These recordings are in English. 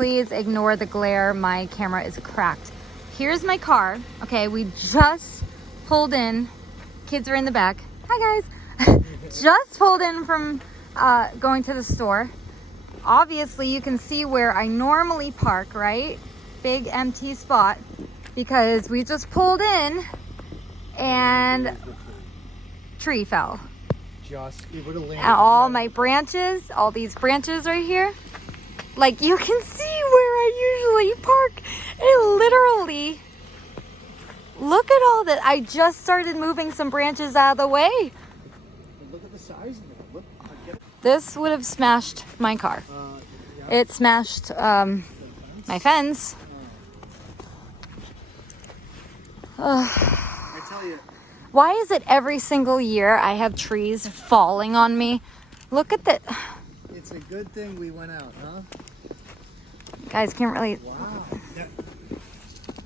Please ignore the glare. My camera is cracked. Here's my car. Okay, we just pulled in. Kids are in the back. Hi guys. Just pulled in from going to the store. Obviously you can see where I normally park, right? Big empty spot, because we just pulled in and tree fell. It would have landed. And all my branches, all these branches right here, like you can see where I usually park. It literally, look at all that. I just started moving some branches out of the way. Look at the size of it. Look, This would have smashed my car. yeah. It smashed my fence. I tell you, Why is it every single year I have trees falling on me? Look at that. it's a good thing we went out, huh? Guys, can't really. Wow. Yeah.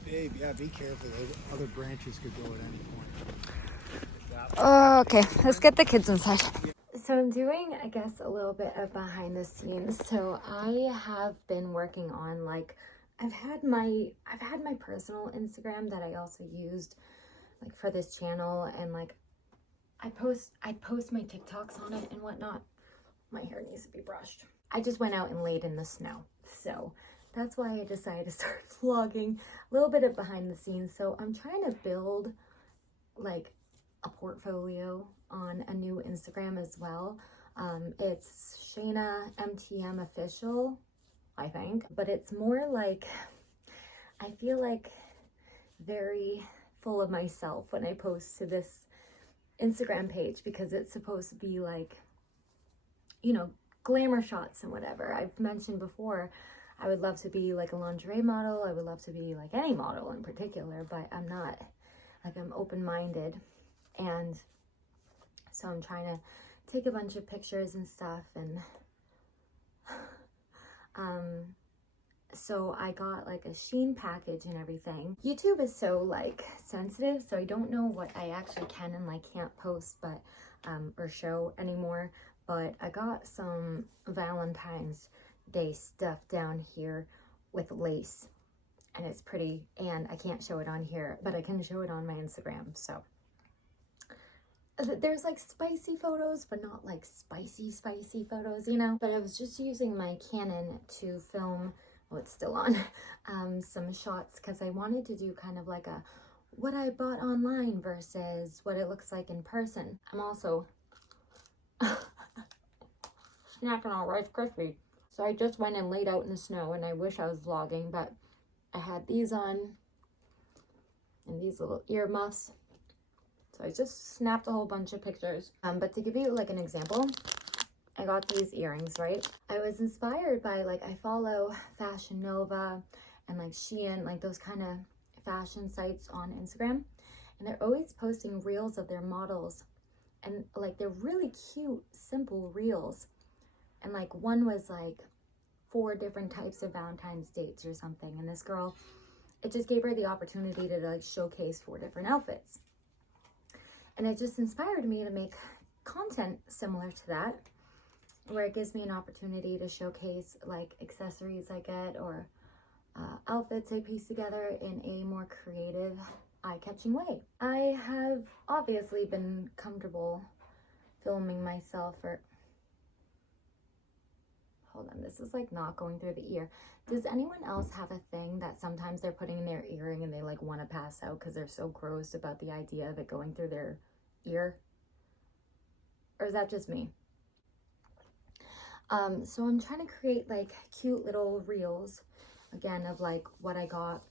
Babe, yeah, be careful. Those other branches could go at any point. Oh, okay, let's get the kids inside. So I'm doing, I guess, a little bit of behind the scenes. So I have been working on, like, I've had my personal Instagram that I also used like for this channel, and like I post my TikToks on it and whatnot. My hair needs to be brushed. I just went out and laid in the snow, so that's why I decided to start vlogging a little bit of behind the scenes. So I'm trying to build like a portfolio on a new Instagram as well. It's Shayzoenay MTM official, I think, but it's more like, I feel like very full of myself when I post to this Instagram page, because it's supposed to be like, you know, glamour shots and whatever. I've mentioned before, I would love to be like a lingerie model. I would love to be like any model in particular, but I'm not. Like, I'm open-minded, and so I'm trying to take a bunch of pictures and stuff, and so I got like a Shein package and everything. YouTube is so like sensitive, so I don't know what I actually can and like can't post, but or show anymore. But I got some Valentine's Day stuff down here with lace, and it's pretty, and I can't show it on here, but I can show it on my Instagram. So there's like spicy photos, but not like spicy photos, you know. But I was just using my Canon to film, well, it's still on, some shots, because I wanted to do kind of like a what I bought online versus what it looks like in person. I'm also snacking on Rice Krispies. So I just went and laid out in the snow, and I wish I was vlogging, but I had these on and these little earmuffs. So I just snapped a whole bunch of pictures. But to give you like an example, I got these earrings, right? I was inspired by, like, I follow Fashion Nova and like Shein, like those kind of fashion sites on Instagram. And they're always posting reels of their models. And like, they're really cute, simple reels. And like, one was like 4 different types of Valentine's dates or something. And this girl, it just gave her the opportunity to like showcase 4 different outfits. And it just inspired me to make content similar to that, where it gives me an opportunity to showcase like accessories I get, or outfits I piece together in a more creative, eye-catching way. I have obviously been comfortable filming myself, or hold on, this is like not going through the ear. Does anyone else have a thing that sometimes they're putting in their earring and they like want to pass out because they're so grossed about the idea of it going through their ear? Or is that just me? So I'm trying to create like cute little reels, again, of like what I got,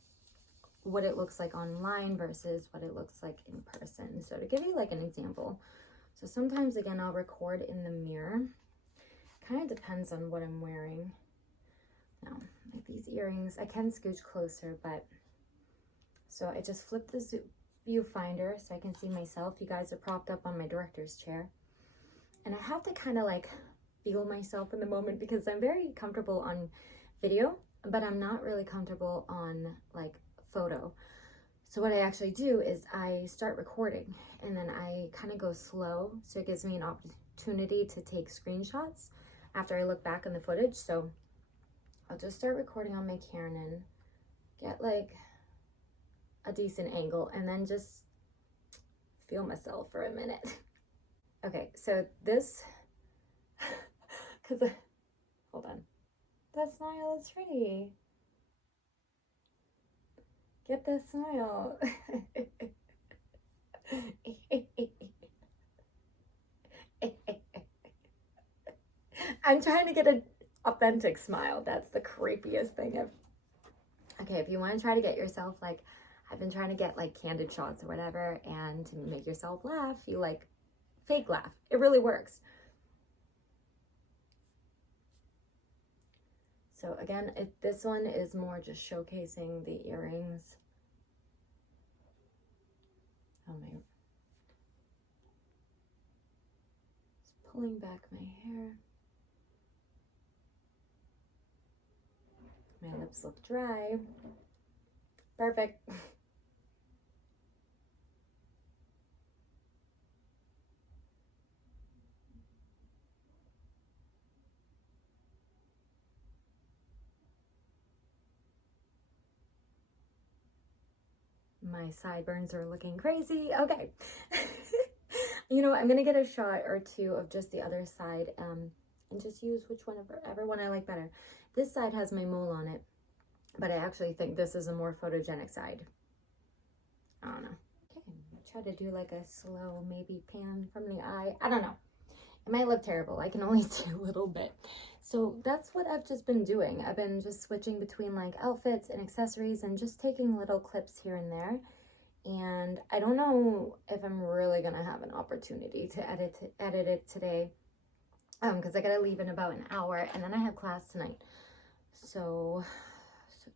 what it looks like online versus what it looks like in person. So to give you like an example, so sometimes again I'll record in the mirror. Kind of depends on what I'm wearing. Now, like these earrings, I can scooch closer, but so I just flip the viewfinder so I can see myself. You guys are propped up on my director's chair, and I have to kind of like feel myself in the moment, because I'm very comfortable on video, but I'm not really comfortable on like photo. So what I actually do is I start recording, and then I kind of go slow, so it gives me an opportunity to take screenshots after I look back on the footage. So I'll just start recording on my Canon, get like a decent angle, and then just feel myself for a minute. Okay, so this, because, hold on. That smile is pretty. Get that smile. I'm trying to get an authentic smile. That's the creepiest thing I've... Okay, if you want to try to get yourself, like, I've been trying to get like candid shots or whatever, and to make yourself laugh, you like fake laugh. It really works. So again, this one is more just showcasing the earrings. Oh my. Just pulling back my hair. My lips look dry. Perfect. My sideburns are looking crazy. Okay. You know, I'm gonna get a shot or two of just the other side, and just use whichever one I like better. This side has my mole on it, but I actually think this is a more photogenic side. I don't know. Okay, try to do like a slow maybe pan from the eye. I don't know. It might look terrible. I can only see a little bit. So that's what I've just been doing. I've been just switching between like outfits and accessories and just taking little clips here and there. And I don't know if I'm really gonna have an opportunity to edit it today, because I gotta leave in about an hour, and then I have class tonight. So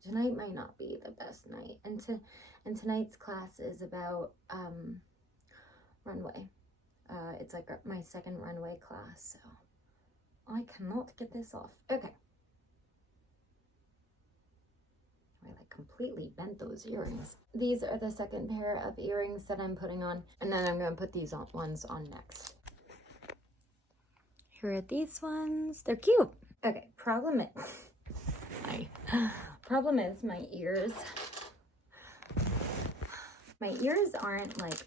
tonight might not be the best night. And tonight's class is about runway. It's like my second runway class, so I cannot get this off. Okay. I like completely bent those earrings. These are the second pair of earrings that I'm putting on, and then I'm going to put these ones on next. Here are these ones. They're cute. Okay, problem is my ears. My ears aren't like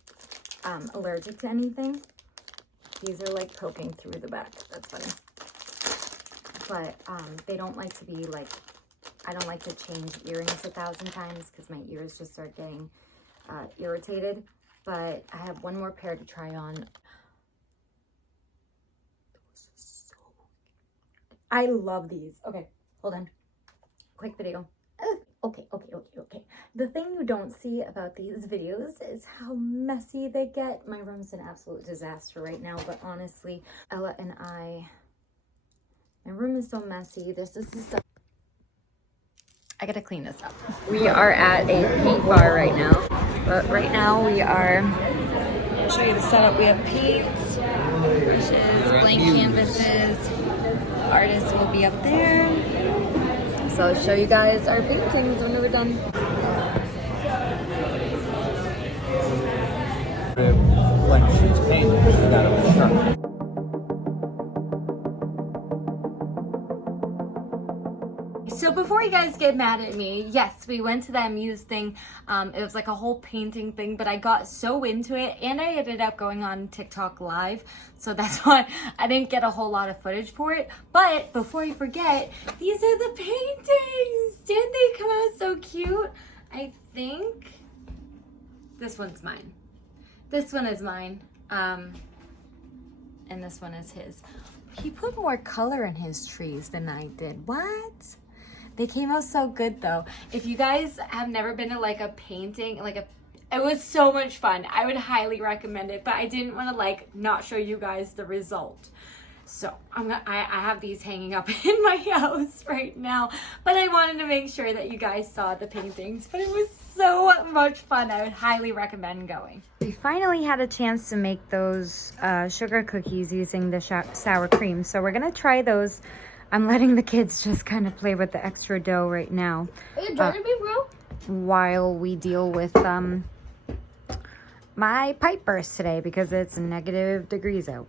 allergic to anything. These are like poking through the back. That's funny. But they don't like to be like, I don't like to change earrings 1,000 times because my ears just start getting irritated. But I have one more pair to try on. I love these. Okay, hold on. Quick video. Okay. The thing you don't see about these videos is how messy they get. My room's an absolute disaster right now, but honestly, Ella and my room is so messy. This is the stuff. I gotta clean this up. We are at a paint bar right now, but right now we are, I'll show you the setup. We have paint, brushes, blank canvases. Artists will be up there. So I'll show you guys our paintings when we're done. When she's painting, she got a sharp. So before you guys get mad at me, yes, we went to that Muse thing. It was like a whole painting thing, but I got so into it, and I ended up going on TikTok live. So that's why I didn't get a whole lot of footage for it. But before I forget, these are the paintings. Didn't they come out so cute? I think this one's mine. This one is mine. And this one is his. He put more color in his trees than I did. What? They came out so good though. If you guys have never been to like a painting, it was so much fun. I would highly recommend it, but I didn't want to like not show you guys the result. So I have these hanging up in my house right now, but I wanted to make sure that you guys saw the paintings, but it was so much fun. I would highly recommend going. We finally had a chance to make those sugar cookies using the sour cream. So we're gonna try those. I'm letting the kids just kind of play with the extra dough right now. Are you joining me, bro? While we deal with my pipe burst today because it's -degrees out.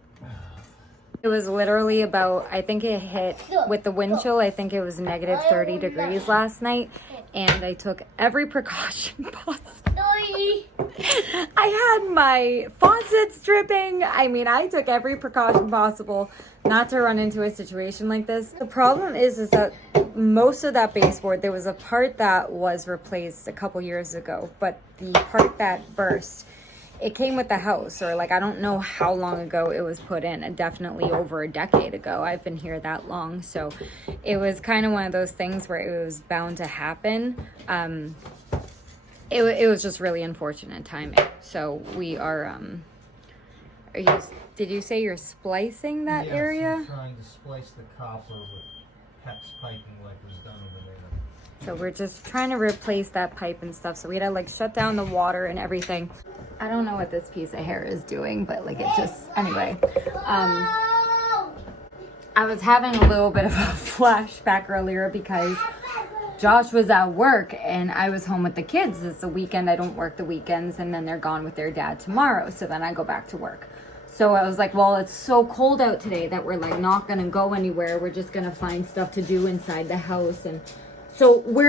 It was literally about, I think it hit with the wind chill, I think it was negative 30 degrees last night, and I took every precaution possible. I had my faucets dripping. I mean, I took every precaution possible not to run into a situation like this. The problem is that most of that baseboard, there was a part that was replaced a couple years ago, but the part that burst, it came with the house, or like, I don't know how long ago it was put in, definitely over a decade ago. I've been here that long. So it was kind of one of those things where it was bound to happen. It was just really unfortunate timing. So we are, did you say you're splicing that area? I'm trying to splice the copper with PEX piping like was done over there. So we're just trying to replace that pipe and stuff. So we had to like shut down the water and everything. I don't know what this piece of hair is doing, but like it just, anyway. I was having a little bit of a flashback earlier because Josh was at work and I was home with the kids. It's the weekend. I don't work the weekends, and then they're gone with their dad tomorrow. So then I go back to work. So I was like, well, it's so cold out today that we're like not going to go anywhere. We're just going to find stuff to do inside the house. And so we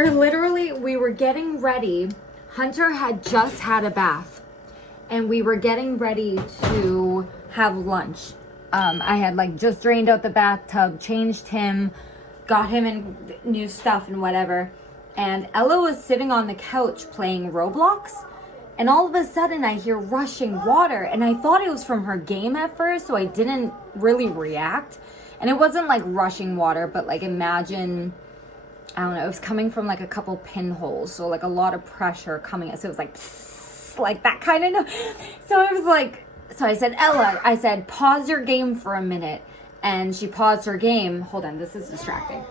were getting ready. Hunter had just had a bath and we were getting ready to have lunch. I had like just drained out the bathtub, changed him, got him in new stuff and whatever. And Ella was sitting on the couch playing Roblox. And all of a sudden I hear rushing water, and I thought it was from her game at first, so I didn't really react. And it wasn't like rushing water, but like imagine, I don't know, it was coming from like a couple pinholes, so like a lot of pressure coming in. So it was like, psst, like that kind of, so it was like, so I said, Ella, I said, pause your game for a minute. And she paused her game. Hold on, this is distracting.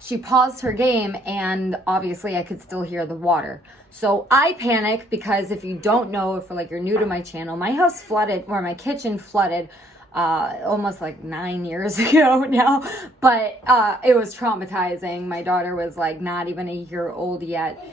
She paused her game, and obviously I could still hear the water. So I panic because if you don't know, if like you're new to my channel, my house flooded, or my kitchen flooded almost like 9 years ago now. But it was traumatizing. My daughter was like not even a year old yet.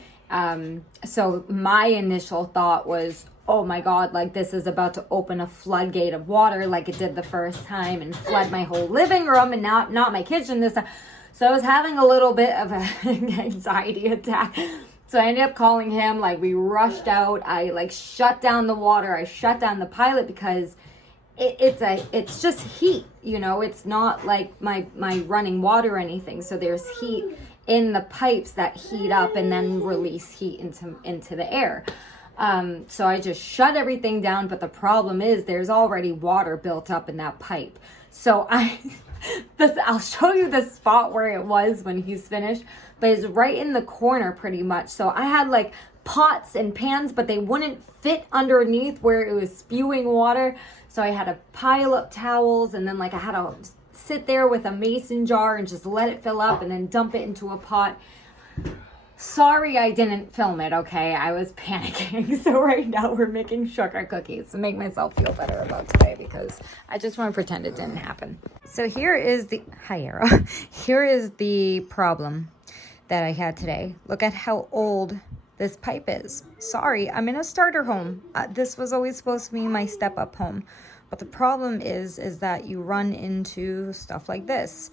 So my initial thought was, oh my God, like this is about to open a floodgate of water like it did the first time and flood my whole living room and not my kitchen this time. So I was having a little bit of an anxiety attack. So I ended up calling him, like we rushed out. I like shut down the water. I shut down the pilot because it's just heat, you know, it's not like my running water or anything. So there's heat in the pipes that heat up and then release heat into the air. So I just shut everything down, but the problem is there's already water built up in that pipe. So I'll show you the spot where it was when he's finished, but it's right in the corner pretty much. So I had like pots and pans, but they wouldn't fit underneath where it was spewing water. So I had to pile up towels, and then like I had to sit there with a mason jar and just let it fill up and then dump it into a pot. Sorry I didn't film it, okay? I was panicking. So right now we're making sugar cookies to make myself feel better about today because I just want to pretend it didn't happen. So here is the, hi Era. Here is the problem that I had today. Look at how old this pipe is. Sorry, I'm in a starter home. This was always supposed to be my step-up home. But the problem is that you run into stuff like this.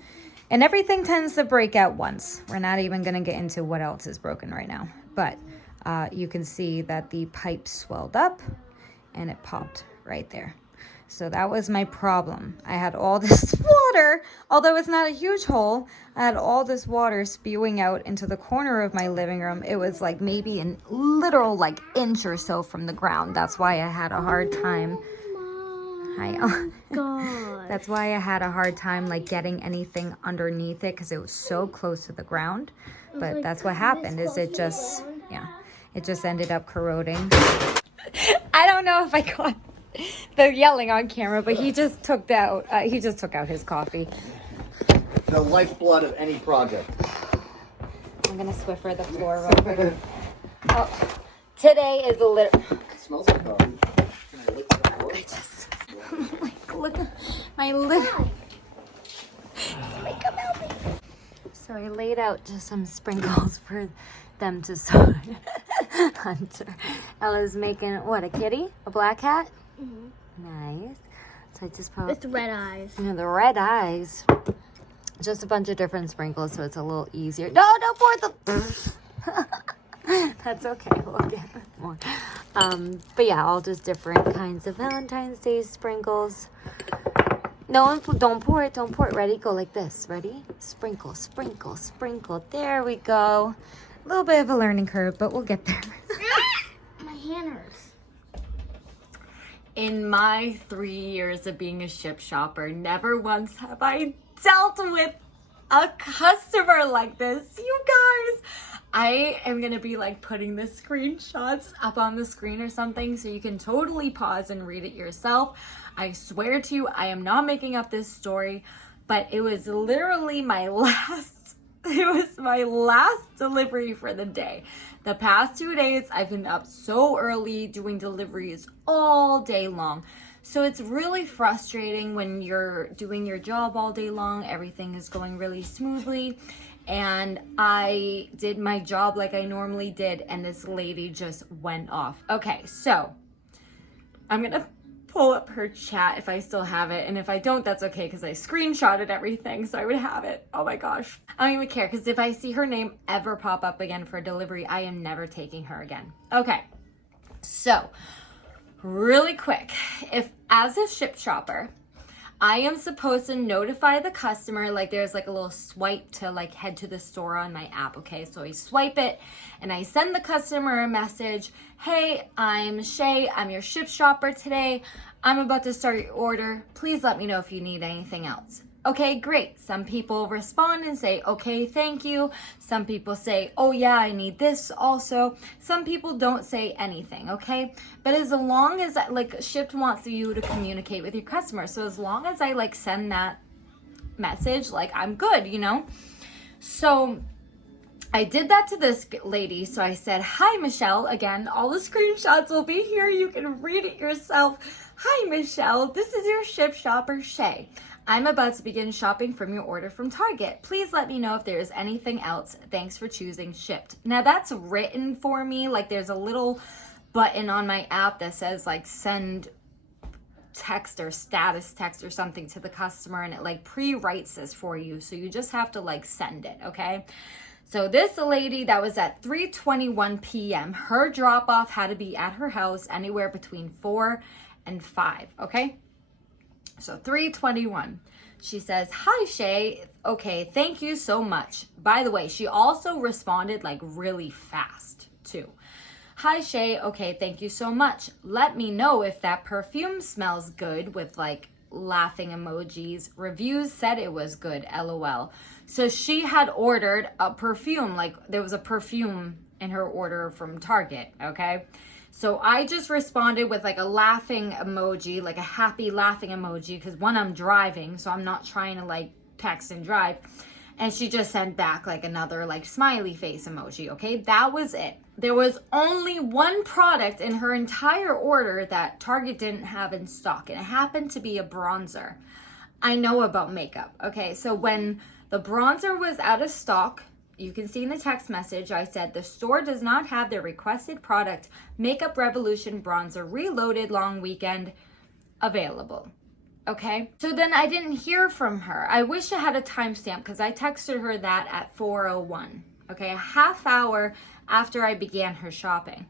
And everything tends to break at once. We're not even going to get into what else is broken right now. But you can see that the pipe swelled up and it popped right there. So that was my problem. I had all this water, although it's not a huge hole, I had all this water spewing out into the corner of my living room. It was like maybe a literal like inch or so from the ground. That's why I had a hard time. God. That's why I had a hard time like getting anything underneath it because it was so close to the ground. But like, that's what happened is it just, yeah, it just ended up corroding. I don't know if I caught the yelling on camera, but he just took out his coffee. The lifeblood of any project. I'm gonna Swiffer the floor real quick. Oh, today is a little. It smells like coffee. Can I lick the floor? Like, look at my lip. So I laid out just some sprinkles for them to start. Hunter. Ella's making, what, a kitty? A black cat? Mm-hmm. Nice. So I just put With red eyes. the red eyes. Just a bunch of different sprinkles, so it's a little easier. No, don't pour the. That's okay. We'll get more. But yeah, all just different kinds of Valentine's Day sprinkles. No, don't pour it. Don't pour it. Ready? Go like this. Ready? Sprinkle, sprinkle, sprinkle. There we go. A little bit of a learning curve, but we'll get there. My hand hurts. In my 3 years of being a ship shopper, never once have I dealt with a customer like this. You guys, I am gonna be like putting the screenshots up on the screen or something so you can totally pause and read it yourself. I swear to you, I am not making up this story, but it was literally my last delivery for the day. The past 2 days, I've been up so early doing deliveries all day long. So it's really frustrating when you're doing your job all day long. Everything is going really smoothly. And I did my job like I normally did, and this lady just went off. Okay, so I'm gonna pull up her chat if I still have it, and if I don't, that's okay because I screenshotted everything, so I would have it. Oh my gosh. I don't even care, because if I see her name ever pop up again for delivery, I am never taking her again. Okay, so really quick, if as a ship shopper, I am supposed to notify the customer, like there's like a little swipe to like head to the store on my app, okay? So I swipe it and I send the customer a message. Hey, I'm Shay, I'm your ship shopper today. I'm about to start your order. Please let me know if you need anything else. Okay, great. Some people respond and say, okay, thank you. Some people say, oh yeah, I need this also. Some people don't say anything, okay? But as long as, like, Shipt wants you to communicate with your customer. So as long as I, like, send that message, like, I'm good, you know? So I did that to this lady. So I said, hi, Michelle. Again, all the screenshots will be here. You can read it yourself. Hi, Michelle. This is your ship shopper, Shay. I'm about to begin shopping from your order from Target. Please let me know if there is anything else. Thanks for choosing Shipt. Now that's written for me. Like there's a little button on my app that says like send text or status text or something to the customer, and it like pre-writes this for you. So you just have to like send it, okay? So this lady that was at 3:21 p.m., her drop off had to be at her house anywhere between 4 and 5, okay? So 3:21, she says, hi, Shay. Okay, thank you so much. By the way, she also responded like really fast too. Hi, Shay. Okay, thank you so much. Let me know if that perfume smells good with like laughing emojis. Reviews said it was good, LOL. So she had ordered a perfume, like there was a perfume in her order from Target, okay? So I just responded with like a laughing emoji, like a happy laughing emoji, because one, I'm driving, so I'm not trying to like text and drive. And she just sent back like another like smiley face emoji, okay? That was it. There was only one product in her entire order that Target didn't have in stock, and it happened to be a bronzer. I know about makeup, okay? So when the bronzer was out of stock, you can see in the text message, I said, the store does not have the requested product, Makeup Revolution Bronzer Reloaded Long Weekend, available. Okay, so then I didn't hear from her. I wish I had a timestamp because I texted her that at 4:01. Okay, a half hour after I began her shopping.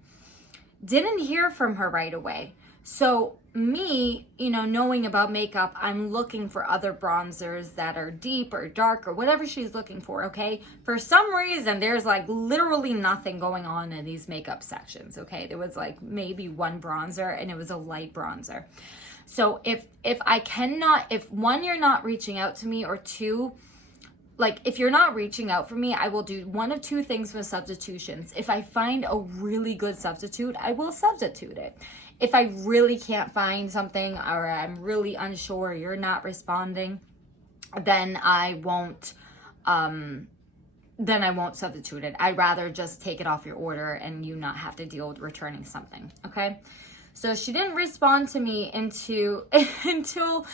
Didn't hear from her right away. So me, you know, knowing about makeup, I'm looking for other bronzers that are deep or dark or whatever she's looking for, okay? For some reason, there's like literally nothing going on in these makeup sections, okay? There was like maybe one bronzer, and it was a light bronzer. So if I cannot, if one, you're not reaching out to me, or two, like if you're not reaching out for me, I will do one of two things with substitutions. If I find a really good substitute, I will substitute it. If I really can't find something, or I'm really unsure, you're not responding, then I won't substitute it. I'd rather just take it off your order and you not have to deal with returning something, okay? So she didn't respond to me until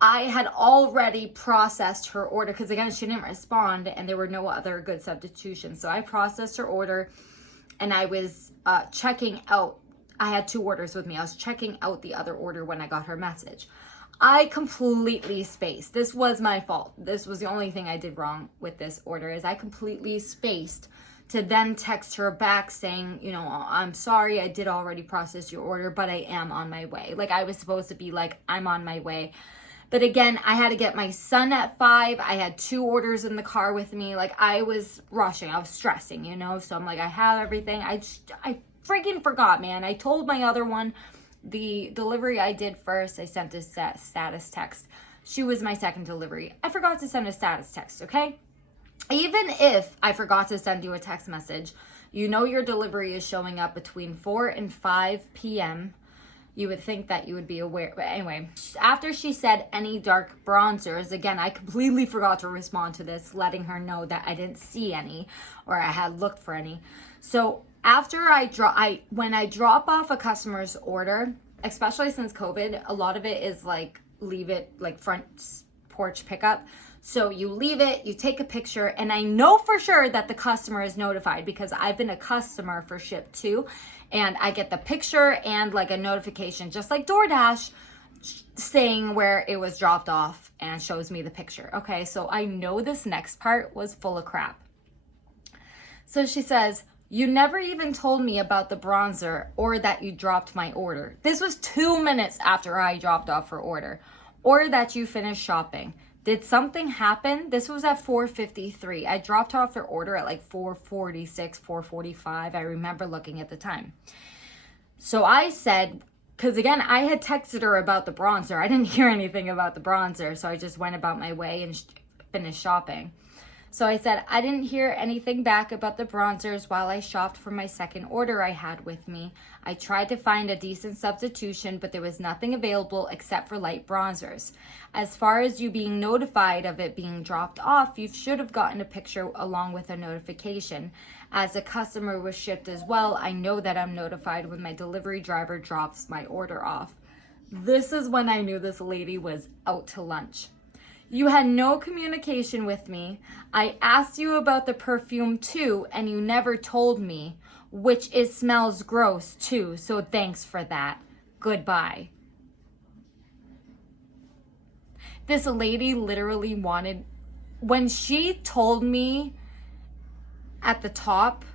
I had already processed her order, because again, she didn't respond and there were no other good substitutions. So I processed her order, and I was checking out. I had two orders with me. I was checking out the other order when I got her message. I completely spaced. This was my fault. This was the only thing I did wrong with this order, is I completely spaced to then text her back saying, you know, I'm sorry, I did already process your order, but I am on my way. Like, I was supposed to be like, I'm on my way. But again, I had to get my son at 5. I had 2 orders in the car with me. Like, I was rushing. I was stressing, you know? So I'm like, I have everything. I freaking forgot, man. I told my other one, the delivery I did first, I sent a status text. She was my second delivery. I forgot to send a status text, okay? Even if I forgot to send you a text message, you know your delivery is showing up between 4 and 5 p.m. You would think that you would be aware. But anyway, after she said any dark bronzers, again, I completely forgot to respond to this, letting her know that I didn't see any, or I had looked for any. So after when I drop off a customer's order, especially since COVID, a lot of it is like leave it like front porch pickup. So you leave it, you take a picture, and I know for sure that the customer is notified because I've been a customer for Ship too, and I get the picture and like a notification, just like DoorDash, saying where it was dropped off and shows me the picture. Okay, so I know this next part was full of crap. So she says, you never even told me about the bronzer or that you dropped my order. This was 2 minutes after I dropped off her order. Or that you finished shopping. Did something happen? This was at 4:53. I dropped off her order at like 4:46, 4:45. I remember looking at the time. So I said, because again, I had texted her about the bronzer. I didn't hear anything about the bronzer, so I just went about my way and finished shopping. So I said, I didn't hear anything back about the bronzers while I shopped for my second order I had with me. I tried to find a decent substitution, but there was nothing available except for light bronzers. As far as you being notified of it being dropped off, you should have gotten a picture along with a notification. As a customer was shipped as well, I know that I'm notified when my delivery driver drops my order off. This is when I knew this lady was out to lunch. You had no communication with me. I asked you about the perfume too, and you never told me, which it smells gross too, so thanks for that. Goodbye. This lady literally wanted, when she told me at the top,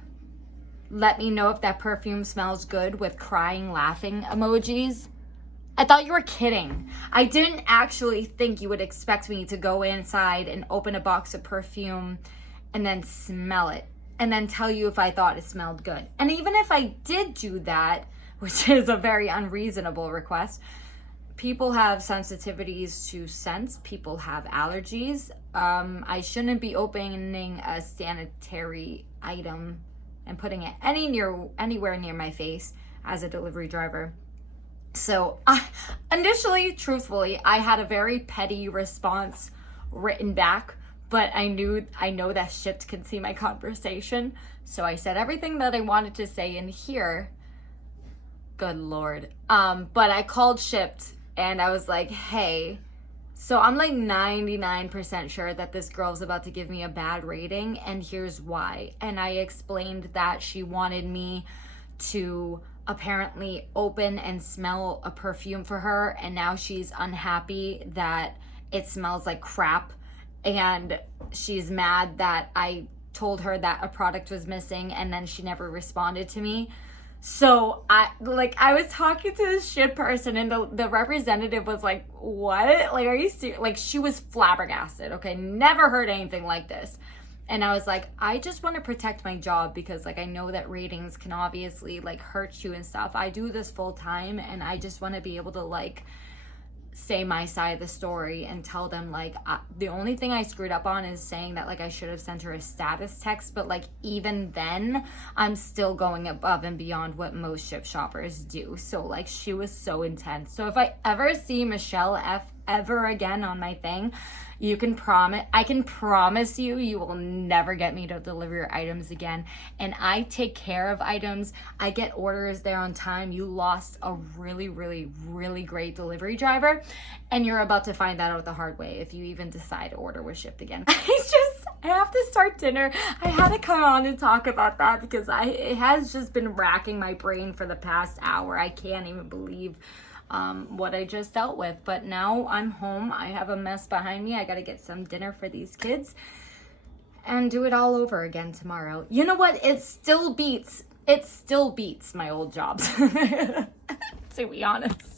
let me know if that perfume smells good with crying, laughing emojis, I thought you were kidding. I didn't actually think you would expect me to go inside and open a box of perfume and then smell it and then tell you if I thought it smelled good. And even if I did do that, which is a very unreasonable request, people have sensitivities to scents. People have allergies. I shouldn't be opening a sanitary item and putting it anywhere near my face as a delivery driver. So initially, truthfully, I had a very petty response written back, but I know that Shipped can see my conversation. So I said everything that I wanted to say in here. Good Lord. But I called Shipped and I was like, hey, so I'm like 99% sure that this girl's about to give me a bad rating, and here's why. And I explained that she wanted me to apparently open and smell a perfume for her, and now she's unhappy that it smells like crap, and she's mad that I told her that a product was missing and then she never responded to me. So I was talking to this shit person, and the representative was like, what? Like, are you serious? Like, she was flabbergasted. Okay, never heard anything like this. And I was like, I just want to protect my job because, like, I know that ratings can obviously, like, hurt you and stuff. I do this full time, and I just want to be able to, like, say my side of the story and tell them, like, the only thing I screwed up on is saying that, like, I should have sent her a status text. But, like, even then, I'm still going above and beyond what most Ship shoppers do. So, like, she was so intense. So if I ever see Michelle F. ever again on my thing, I can promise you will never get me to deliver your items again. And I take care of items. I get orders there on time. You lost a really, really, really great delivery driver, and you're about to find that out the hard way if you even decide to order with Shipped again. I have to start dinner. I had to come on and talk about that because it has just been racking my brain for the past hour. I can't even believe what I just dealt with. But now I'm home. I have a mess behind me. I got to get some dinner for these kids and do it all over again tomorrow. You know what? It still beats my old jobs, to be honest.